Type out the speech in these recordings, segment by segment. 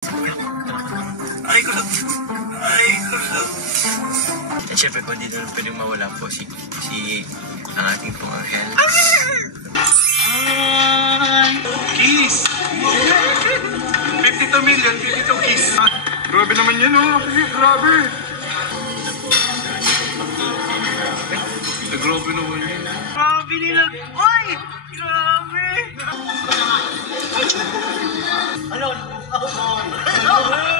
Ay ko lang. Ay ko lang. At syempre kung hindi naman pwedeng mawala po si ang ating pong Angel. Kiss! 52 million, 52 kiss. Grabe naman yun, oh. Grabe. Grabe naman yun. Grabe nila. Ay! Grabe! Ano?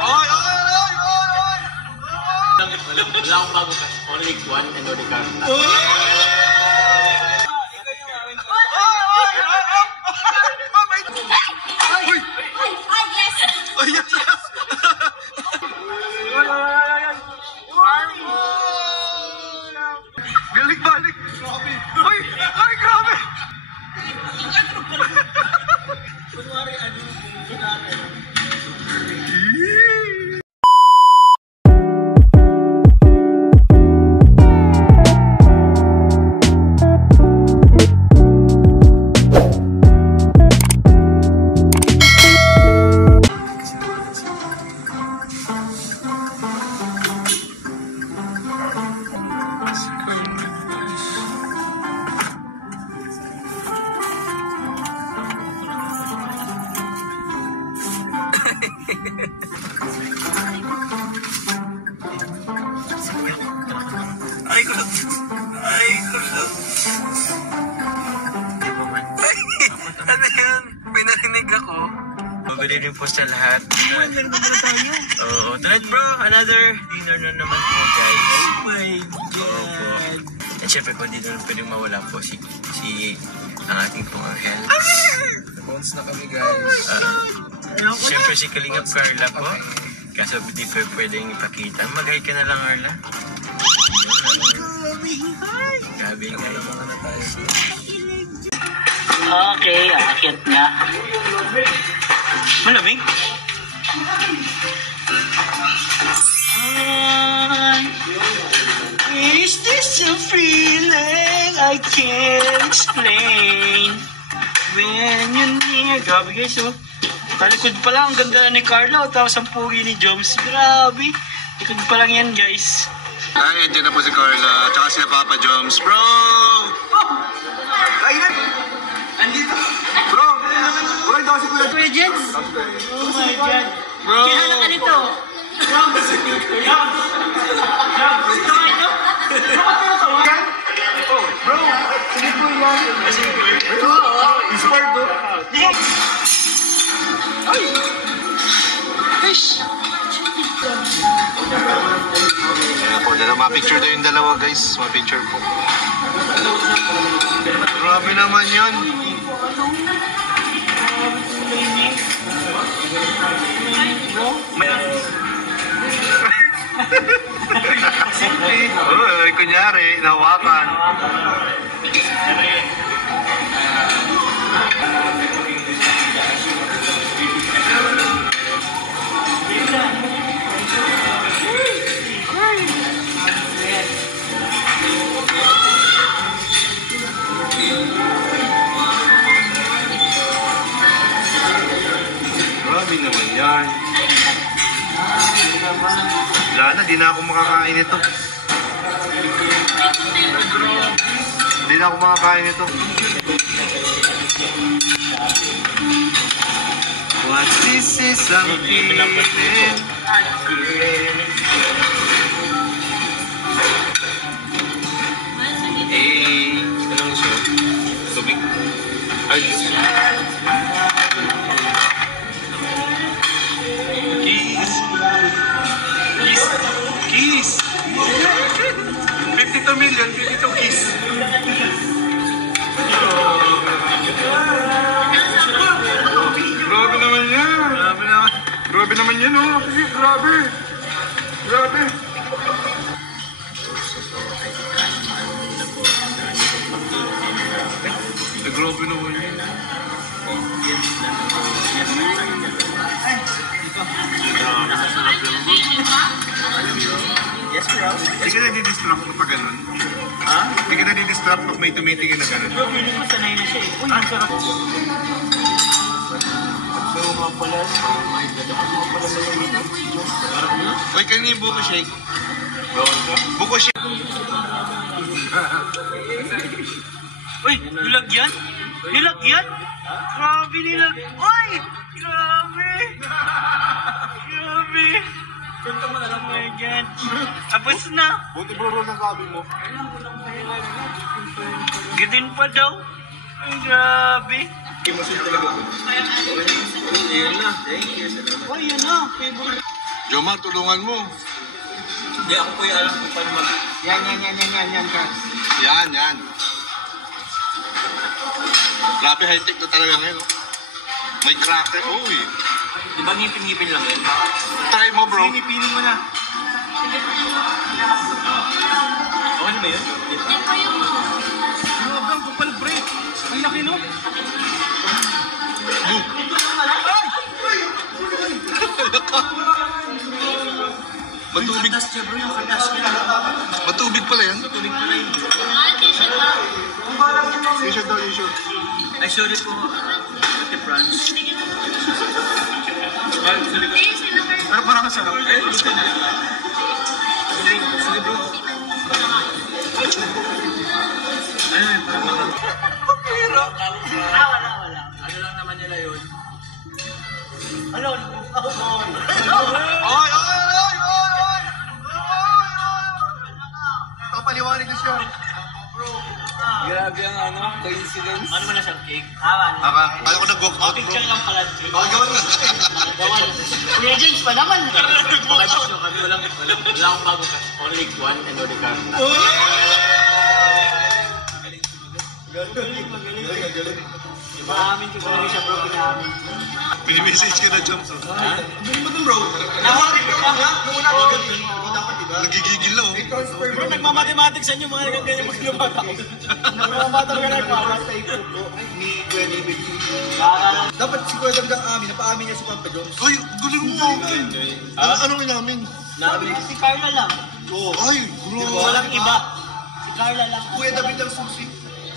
Ay! Wala akong bago ka. Only one and only Carta. Balik! Grabe! Ay, grabe! Kunwari, ano? Kunwari. Ay ko lang. Ay ko lang. Ano yan? May narinig ako. Good evening po sa lahat. Meron ba tayo? Oo. Tonight bro, another dinner na naman po guys. Oh my God. At syempre kung hindi naman pwedeng mawala po si ang ating pong Angel. Bones na kami, guys. Syempre si Kalingap Carla po. Kaso di pa pwedeng ipakita. Mag-hi ka na lang, Arla. Gabi, hi. Okay, aakyat nga. Malamig? Is this a feeling I can't explain? When you're near. Grabe guys, oh. Talikod pa lang, ang ganda ni Carla. Tapos ang pugi ni Joms. Grabe. Likod pa lang yan, guys. Ay, dyan na po si Carla. Tsaka si Papa Joms. Bro! Ayun! Andito! Bro! Uy, daw si Kuya Jens? Oh my God. Bro! Kilala ka nito. Bro! Sige po yan. Inspired, bro. Ay! Fish! Po, ma-picture daw yung dalawa guys. Ma-picture po. Grabe naman yun. Uy, kunyari, nawakan. Grabe naman yan. Wala na, di na ako makakain ito. Di na ako makakain ito. What this is ang feeling. Eh, anong gusto? Tubig? Ay, Kiss! Kiss! Kiss! 52 million, 52 kiss. Grabe naman yan. Grabe naman yan, oh. Grabe. Grabe. Grabe naman yan. Yes, bro. Hindi ka nadidistract mo pa ganun? Ha? Hindi ka nadidistract pag may tumitingin na ganun? Bro, feeling ko sanay na siya eh. Uy, ang sarap. So, mga pala. Oh my God, ako mga pala malamig. Uy, kanina yung buko shake. Buko shake. Uy, nilagyan? Nilagyan? Grabe nilag... Uy! Grabe! Grabe! Kanta mo na lang. Oh my God. Tapos na. Buti bro na sabi mo. Gidin pa daw. Ay, grabe. Emotion talaga po. Ayun na. Thank you. Oh, yun na. Favorite. Jomar, tulungan mo. Hindi, ako po yung alam kung paano mag... Yan, Carl. Yan. Grabe, high-tech na talaga ngayon. Oh. May cracker. Uy. Di ba ngipin-ngipin lang yun? Try mo, bro. Pinipili mo na. Okay na ba yun? Grabe, ang kapal, pre. Ang laki, no? Matubig. Katas niya, bro. Yung katas niya. Matubig pala yan. Tubig pala yun. T-shirt daw, t-shirt. Ay, sorry po. Ate Franz. Pero parang kasarap. Eh, gusto na. Sige bro. Ano yun? Wala. Ano lang naman nila yun? Ano? Oy! Papaliwanag na siya. Grabe ang ano, coincidence. Ano mo na siyang cake? Ano? Alam ko nag-walk out, bro. Picture lang pala. Gawan na. Kuya James pa naman. Kami walang akong bago cash. Only one and only car. Galing. Maamin ko talaga siya, bro. Pinaamin. Pinimessage ka na, Joms. Galing mo dun, bro. Nawarin ko pa nga. Nagigigil na, oh. Bro, nagmamathematics sa inyo mga nagkaganyan maglubat ako. Nagmamathematics ka na pa. Dapat si Kuya Dagdag amin, napaamin niya si Papa Jones. Ay, galing mo. Anong inamin? Si Carla lang. Ay, bro. Walang iba. Si Carla lang. Kuya David lang susi.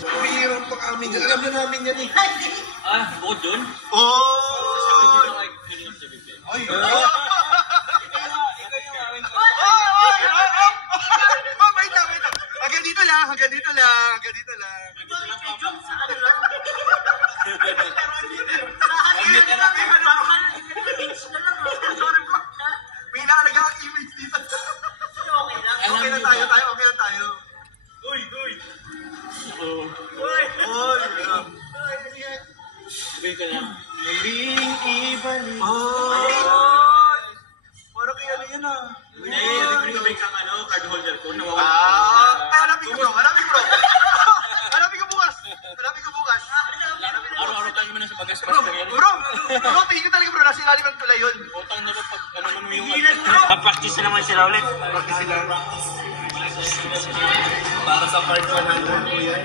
Pihirang pang-amin yan. Alam na namin yan eh. Ah, bukod dun? Oh! Ay, Wait lang. Hanggang dito lang. Sorry bro. May inaalaga ang image dito. Okay na tayo. Uy! Sabi ka lang. Muling ibalik. Parang kaya ano yan ah. Hindi, hindi ko may kang card holder ko. Nawawala. Hanapin ko bukas. Araw-araw tayo naman sa bagas Bro, tingin ko talaga bro, nasa ilalim ng tulay yun. Utang na ba pag ano mo yung... Practice na naman sila ulit. Practice sila. Para sa card 100 po yan.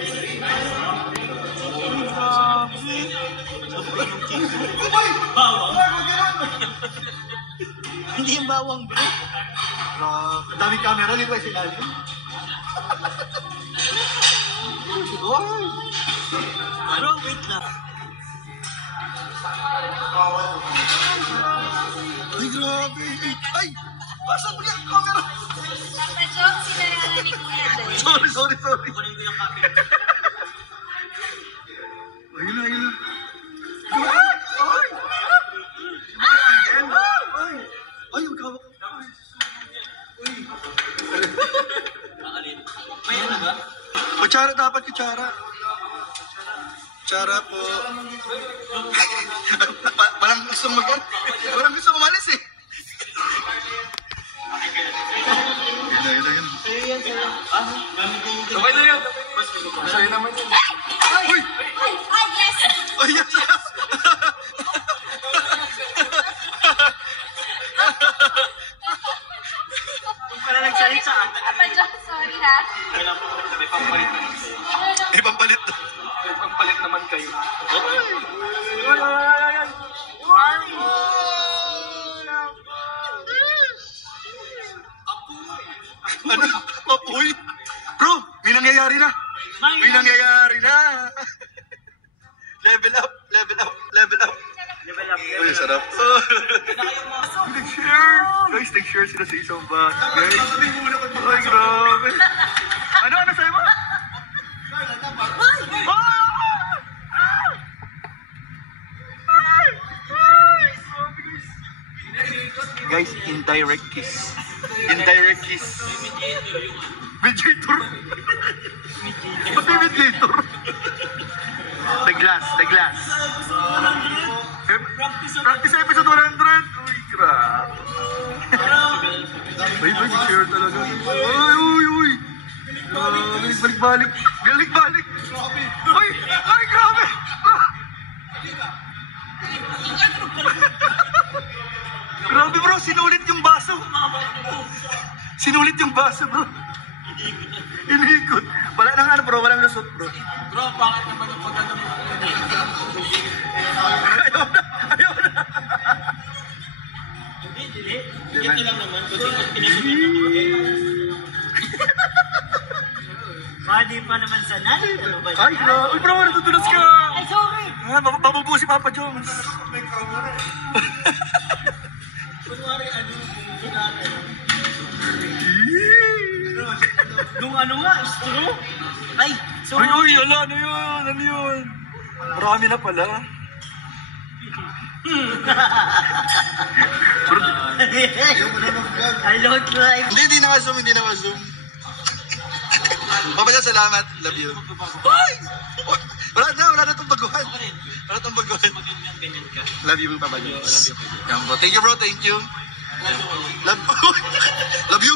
Hindi yung bawang, bro. Ang daming camera dito ay ilalim. Bro, wait lang. Ay, grabe. Ay! Pasan mo yung camera? Papa Jones, sinayala ni Kuya Dave. Sorry. Kunin ko yung copy. Ayun na. Ay, magkawak. May ano ba? Kutsara dapat, kutsara. Kutsara po. Parang gusto umalis eh. Yun. Okay na yan. Masaya naman yun. Uy! Yes! Ay, yes! Kung pala nagsalit sa akin. Papa Jones, sorry ha. May pampalit naman kayo. Ipapalit na. May pampalit naman kayo. Ano? Apoy? Bro, may nangyayari na. Level up. Level Uy, sarap. Nag-share. Guys, nag-share sila sa isang bus. Guys. Ay, grabe. Ano sa'yo mo? Guys, indirect kiss. Indirect kiss. Mediator. Ba't may mediator? The glass, the glass. Practice episode 100. Uy, crap. Wait, share talaga. Uy. Balik-balik. Balik-balik. Uy, grabe. Grabe bro, sinulit yung baso. Sinulit yung baso bro. Inikot. Wala nang ano bro, walang lusot bro. Bro, bakit naman ang pagkano mo? Ayaw na. Hindi. Ito lang naman. Pag pinasukin ako Di pa naman sanay. Ano ba? Ay, bro. Uy, bro, natutulas ka. Ay, sorry. Bababuo si Papa Jones. Kunwari, nung ano nga, straw? Ay, sorry. Uy, ano yun? Marami na pala. I don't like. Hindi na ka-zoom. Papa Jones, salamat. Love you. Uy! Wala na itong baguhan. Love you, Papa Jones. Thank you, bro. Thank you. Love you.